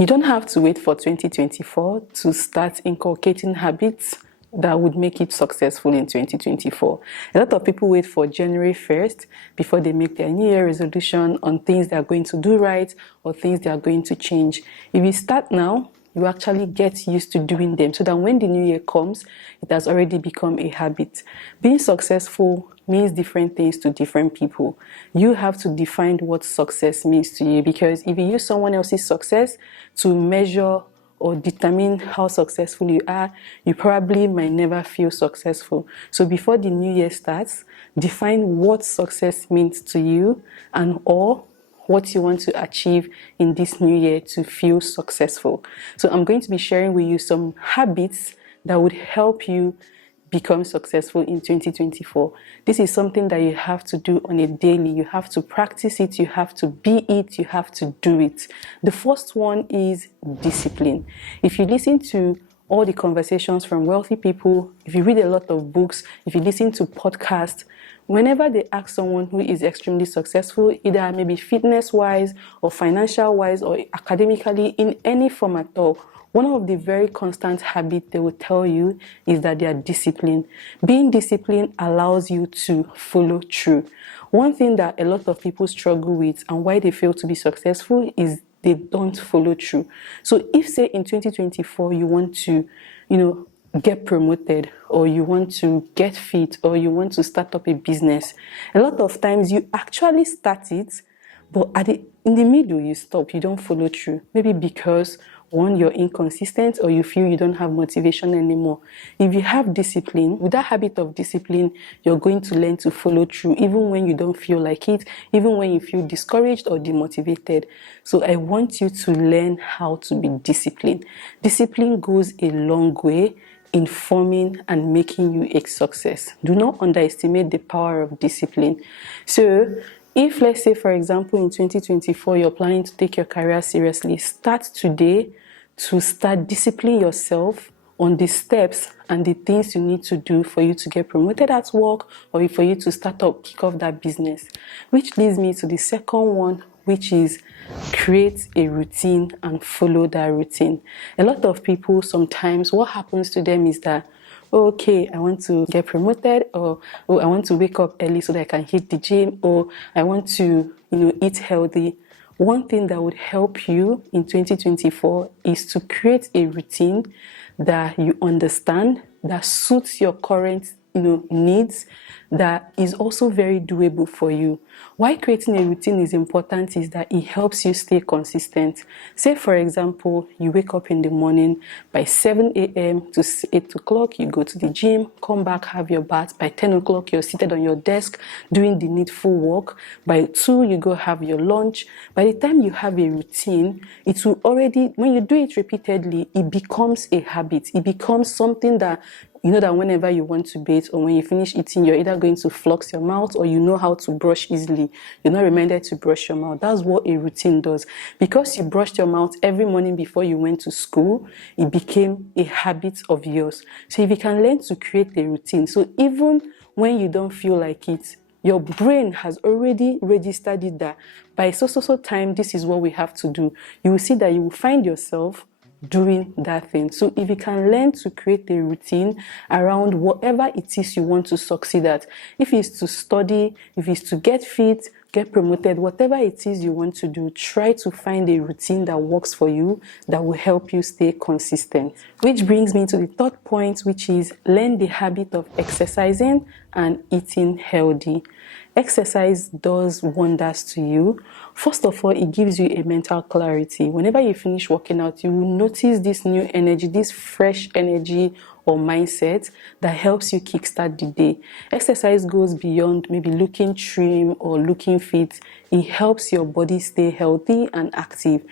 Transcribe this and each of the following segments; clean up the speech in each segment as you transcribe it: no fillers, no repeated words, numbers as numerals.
You don't have to wait for 2024 to start inculcating habits that would make it successful in 2024. A lot of people wait for January 1st before they make their New Year resolution on things they are going to do right or things they are going to change. If you start now, you actually get used to doing them so that when the new year comes, it has already become a habit. Being successful means different things to different people. You have to define what success means to you, because if you use someone else's success to measure or determine how successful you are, you probably might never feel successful. So before the new year starts, define what success means to you and or what you want to achieve in this new year to feel successful. So I'm going to be sharing with you some habits that would help you become successful in 2024. This is something that you have to do on a daily. You have to practice it, you have to be it, you have to do it. The first one is discipline. If you listen to all the conversations from wealthy people, if you read a lot of books, if you listen to podcasts, whenever they ask someone who is extremely successful, either maybe fitness-wise or financial-wise or academically, in any form at all, one of the very constant habits they will tell you is that they are disciplined. Being disciplined allows you to follow through. One thing that a lot of people struggle with and why they fail to be successful is they don't follow through. So if, say, in 2024 you want to, get promoted, or you want to get fit, or you want to start up a business, a lot of times you actually start it, but in the middle you stop, you don't follow through. Maybe because one, you're inconsistent, or you feel you don't have motivation anymore. If you have discipline, with that habit of discipline, you're going to learn to follow through, even when you don't feel like it, even when you feel discouraged or demotivated. So I want you to learn how to be disciplined. Discipline goes a long way in forming and making you a success. Do not underestimate the power of discipline. So if, let's say, for example, in 2024, you're planning to take your career seriously, start today to start disciplining yourself on the steps and the things you need to do for you to get promoted at work or for you to kick off that business. Which leads me to the second one, which is create a routine and follow that routine. A lot of people, sometimes what happens to them is that, okay, I want to get promoted, or I want to wake up early so that I can hit the gym, or I want to, eat healthy. One thing that would help you in 2024 is to create a routine that you understand, that suits your current, needs, that is also very doable for you. Why creating a routine is important is that it helps you stay consistent. Say, for example, you wake up in the morning, by 7 a.m. to 8 o'clock, you go to the gym, come back, have your bath. By 10 o'clock, you're seated on your desk doing the needful work. By 2, you go have your lunch. By the time you have a routine, it will already, when you do it repeatedly, it becomes a habit. It becomes something that you know that whenever you want to bathe or when you finish eating, you're either going to floss your mouth or you know how to brush easily. You're not reminded to brush your mouth. That's what a routine does. Because you brushed your mouth every morning before you went to school, it became a habit of yours. So if you can learn to create a routine, so even when you don't feel like it, your brain has already registered it that by so time, this is what we have to do. You will see that you will find yourself doing that thing. So if you can learn to create a routine around whatever it is you want to succeed at, if it's to study, if it's to get fit, get promoted, whatever it is you want to do, try to find a routine that works for you, that will help you stay consistent. Which brings me to the third point, which is learn the habit of exercising and eating healthy. Exercise does wonders to you. First of all, it gives you a mental clarity. Whenever you finish working out, you will notice this new energy, this fresh energy or mindset that helps you kickstart the day. Exercise goes beyond maybe looking trim or looking fit. It helps your body stay healthy and active.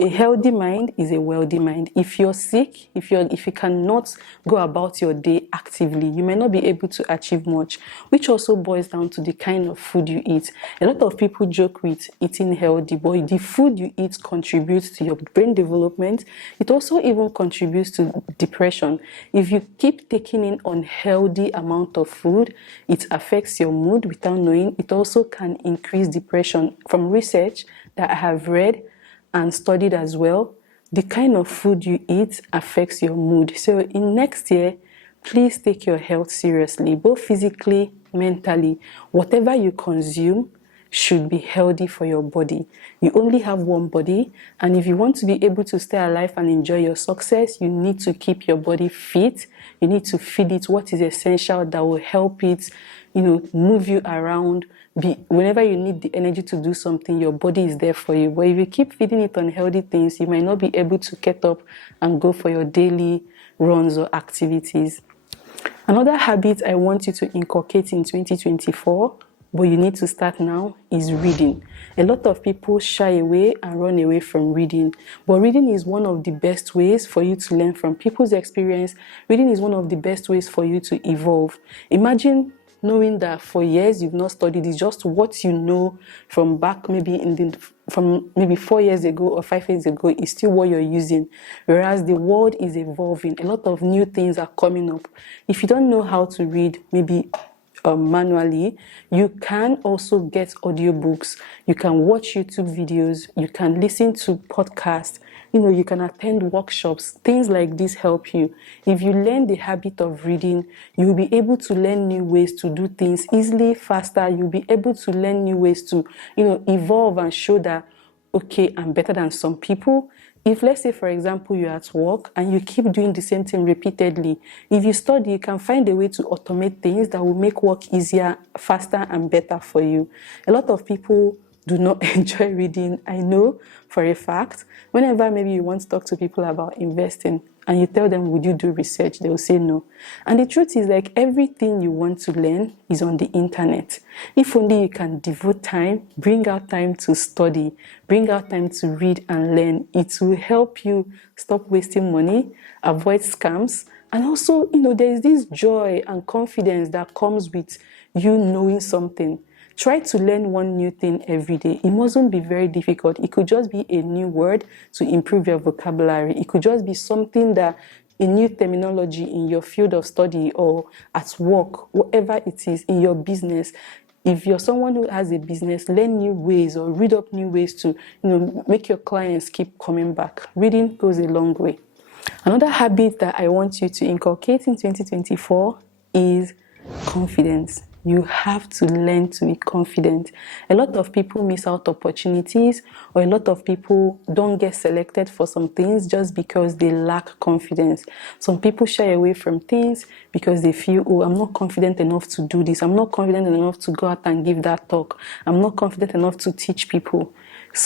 A healthy mind is a wealthy mind. If you're sick, if you cannot go about your day actively, you may not be able to achieve much, which also boils down to the kind of food you eat. A lot of people joke with eating healthy, but the food you eat contributes to your brain development. It also even contributes to depression. If you keep taking in unhealthy amount of food, it affects your mood without knowing. It also can increase depression. From research that I have read and studied as well, the kind of food you eat affects your mood. So in next year, please take your health seriously, both physically, mentally. Whatever you consume should be healthy for your body. You only have one body, and if you want to be able to stay alive and enjoy your success, you need to keep your body fit. You need to feed it what is essential that will help it, move you around. Whenever you need the energy to do something, your body is there for you. But if you keep feeding it unhealthy things, you might not be able to get up and go for your daily runs or activities. Another habit I want you to inculcate in 2024, but you need to start now, is reading. A lot of people shy away and run away from reading, but reading is one of the best ways for you to learn from people's experience. Reading is one of the best ways for you to evolve. Imagine knowing that for years you've not studied. It's just what you know from back from maybe 4 years ago or 5 years ago is still what you're using, whereas the world is evolving. A lot of new things are coming up. If you don't know how to read, maybe manually, you can also get audiobooks, you can watch YouTube videos, you can listen to podcasts, you can attend workshops. Things like this help you. If you learn the habit of reading, you'll be able to learn new ways to do things easily, faster. You'll be able to learn new ways to, evolve and show that, okay, I'm better than some people. If, let's say, for example, you're at work and you keep doing the same thing repeatedly, if you study, you can find a way to automate things that will make work easier, faster, and better for you. A lot of people do not enjoy reading. I know for a fact. Whenever maybe you want to talk to people about investing and you tell them, would you do research? They will say no. And the truth is, like, everything you want to learn is on the internet. If only you can devote time, bring out time to study, bring out time to read and learn, it will help you stop wasting money, avoid scams. And also, there is this joy and confidence that comes with you knowing something. Try to learn one new thing every day. It mustn't be very difficult. It could just be a new word to improve your vocabulary. It could just be something that, a new terminology in your field of study or at work, whatever it is, in your business. If you're someone who has a business, learn new ways or read up new ways to, make your clients keep coming back. Reading goes a long way. Another habit that I want you to inculcate in 2024 is confidence. You have to learn to be confident. A lot of people miss out opportunities, or a lot of people don't get selected for some things just because they lack confidence. Some people shy away from things because they feel, oh, I'm not confident enough to do this. I'm not confident enough to go out and give that talk. I'm not confident enough to teach people.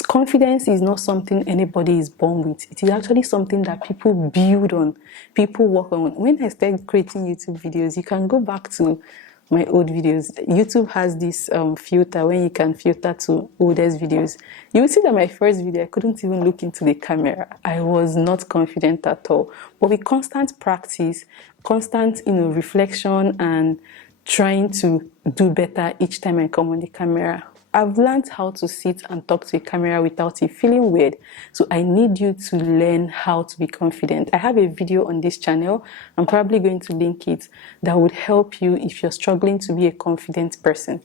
Confidence is not something anybody is born with. It is actually something that people build on, people work on. When I started creating YouTube videos, you can go back to my old videos. YouTube has this filter when you can filter to oldest videos. You will see that my first video, I couldn't even look into the camera. I was not confident at all. But with constant practice, constant reflection, and trying to do better each time I come on the camera, I've learned how to sit and talk to a camera without it feeling weird. So I need you to learn how to be confident. I have a video on this channel. I'm probably going to link it, that would help you if you're struggling to be a confident person.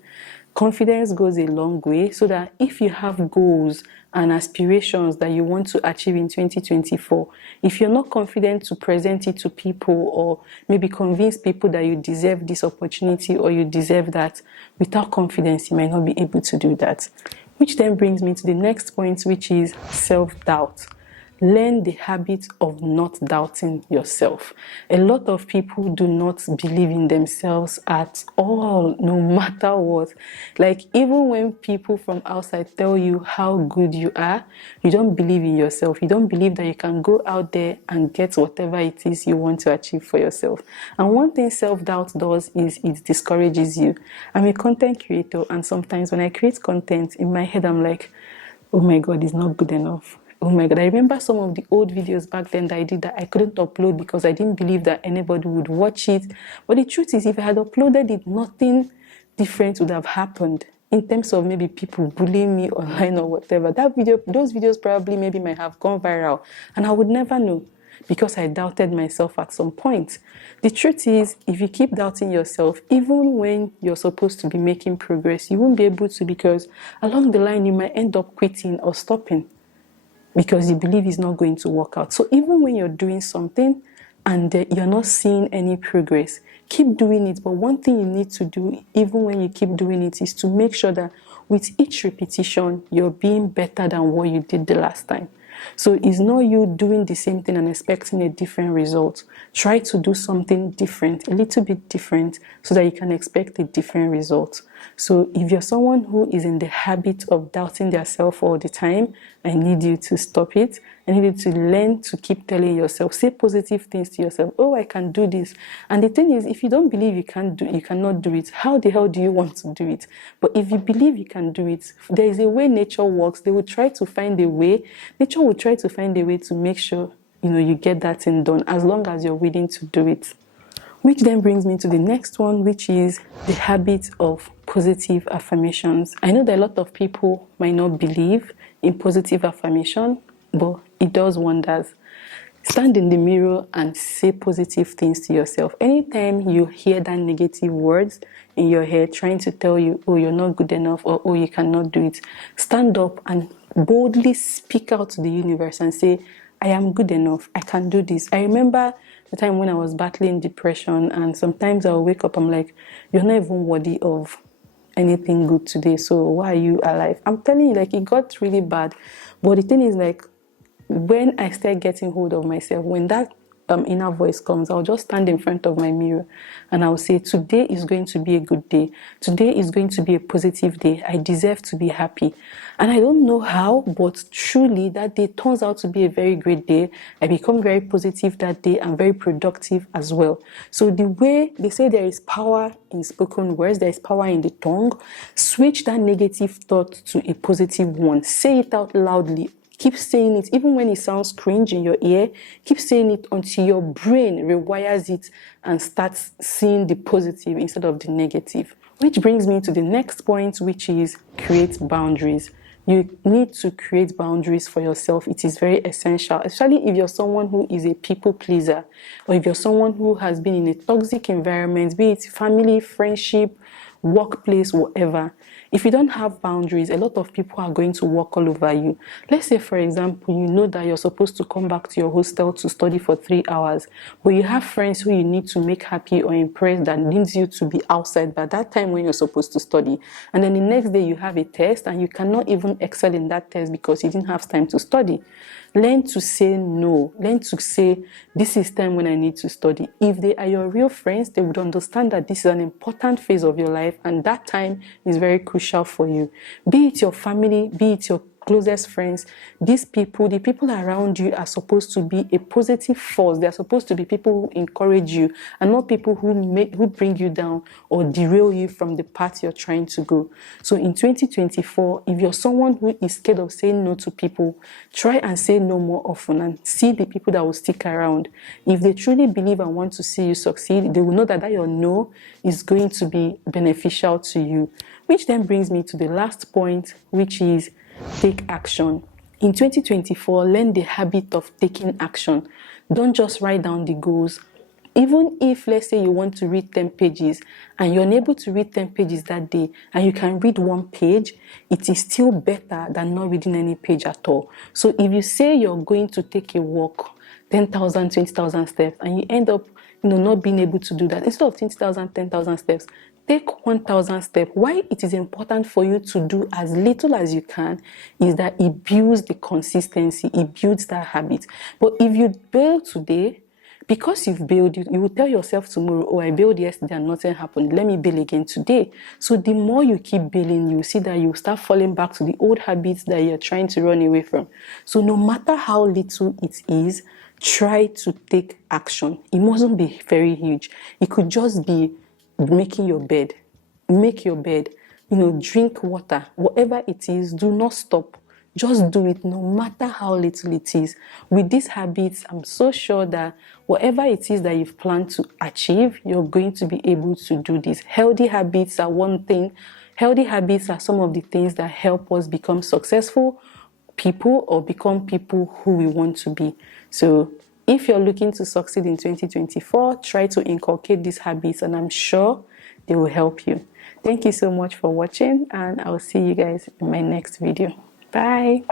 Confidence goes a long way, so that if you have goals and aspirations that you want to achieve in 2024, if you're not confident to present it to people, or maybe convince people that you deserve this opportunity or you deserve that, without confidence, you might not be able to do that. Which then brings me to the next point, which is self-doubt. Learn the habit of not doubting yourself. A lot of people do not believe in themselves at all, no matter what. Like, even when people from outside tell you how good you are, you don't believe in yourself. You don't believe that you can go out there and get whatever it is you want to achieve for yourself. And one thing self-doubt does is it discourages you. I'm a content creator, and sometimes when I create content, in my head I'm like, oh my God, it's not good enough. Oh my God, I remember some of the old videos back then that I did that I couldn't upload because I didn't believe that anybody would watch it. But the truth is, if I had uploaded it, nothing different would have happened in terms of maybe people bullying me online or whatever. Those videos probably maybe might have gone viral, and I would never know because I doubted myself at some point. The truth is, if you keep doubting yourself, even when you're supposed to be making progress, you won't be able to, because along the line you might end up quitting or stopping. because you believe it's not going to work out. So even when you're doing something and you're not seeing any progress, keep doing it. But one thing you need to do, even when you keep doing it, is to make sure that with each repetition, you're being better than what you did the last time. So it's not you doing the same thing and expecting a different result. Try to do something different, a little bit different, so that you can expect a different result. So if you're someone who is in the habit of doubting yourself all the time, I need you to stop it. I need you to learn to keep telling yourself, say positive things to yourself. Oh, I can do this. And the thing is, if you don't believe you cannot do it, how the hell do you want to do it? But if you believe you can do it, there is a way nature works. They will try to find a way. Nature will try to find a way to make sure you get that thing done, as long as you're willing to do it. Which then brings me to the next one, which is the habit of positive affirmations. I know that a lot of people might not believe in positive affirmation, but it does wonders. Stand in the mirror and say positive things to yourself. Anytime you hear that negative words in your head trying to tell you, oh, you're not good enough, or oh, you cannot do it, stand up and boldly speak out to the universe and say, I am good enough, I can do this. I remember the time when I was battling depression, and sometimes I'll wake up, I'm like, you're not even worthy of anything good today, so why are you alive? I'm telling you, like, it got really bad. But the thing is, like, when I start getting hold of myself, when that inner voice comes, I'll just stand in front of my mirror and I'll say, today is going to be a good day. Today is going to be a positive day. I deserve to be happy. And I don't know how, but truly that day turns out to be a very great day. I become very positive that day and very productive as well. So the way they say there is power in spoken words, there is power in the tongue, switch that negative thought to a positive one. Say it out loudly. Keep saying it, even when it sounds cringe in your ear. Keep saying it until your brain rewires it and starts seeing the positive instead of the negative. Which brings me to the next point, which is create boundaries. You need to create boundaries for yourself. It is very essential, especially if you're someone who is a people pleaser, or if you're someone who has been in a toxic environment, be it family, friendship, workplace, whatever. If you don't have boundaries, a lot of people are going to walk all over you. Let's say, for example, you know that you're supposed to come back to your hostel to study for 3 hours, but you have friends who you need to make happy or impress that needs you to be outside by that time when you're supposed to study. And then the next day you have a test and you cannot even excel in that test because you didn't have time to study. Learn to say no. Learn to say, this is time when I need to study. If they are your real friends, they would understand that this is an important phase of your life and that time is very crucial for you. Be it your family, be it your closest friends, these people, the people around you are supposed to be a positive force. They are supposed to be people who encourage you and not people who bring you down or derail you from the path you're trying to go. So in 2024, if you're someone who is scared of saying no to people, try and say no more often and see the people that will stick around. If they truly believe and want to see you succeed, they will know that your no is going to be beneficial to you. Which then brings me to the last point, which is take action. In 2024, learn the habit of taking action. Don't just write down the goals. Even if, let's say, you want to read 10 pages and you're unable to read 10 pages that day and you can read 1 page, it is still better than not reading any page at all. So if you say you're going to take a walk, 10,000, 20,000 steps, and you end up not being able to do that, instead of 20,000, 10,000 steps, take 1,000 steps. Why it is important for you to do as little as you can is that it builds the consistency, it builds that habit. But if you bail today, because you've bailed, you will tell yourself tomorrow, oh, I bailed yesterday and nothing happened, let me bail again today. So the more you keep bailing, you see that you start falling back to the old habits that you're trying to run away from. So no matter how little it is, try to take action. It mustn't be very huge. It could just be making your bed. Make your bed, drink water, whatever it is, do not stop. Just do it no matter how little it is. With these habits, I'm so sure that whatever it is that you've planned to achieve, you're going to be able to do this. Healthy habits are one thing. Healthy habits are some of the things that help us become successful people or become people who we want to be. So if you're looking to succeed in 2024, try to inculcate these habits and I'm sure they will help you. Thank you so much for watching and I'll see you guys in my next video. Bye.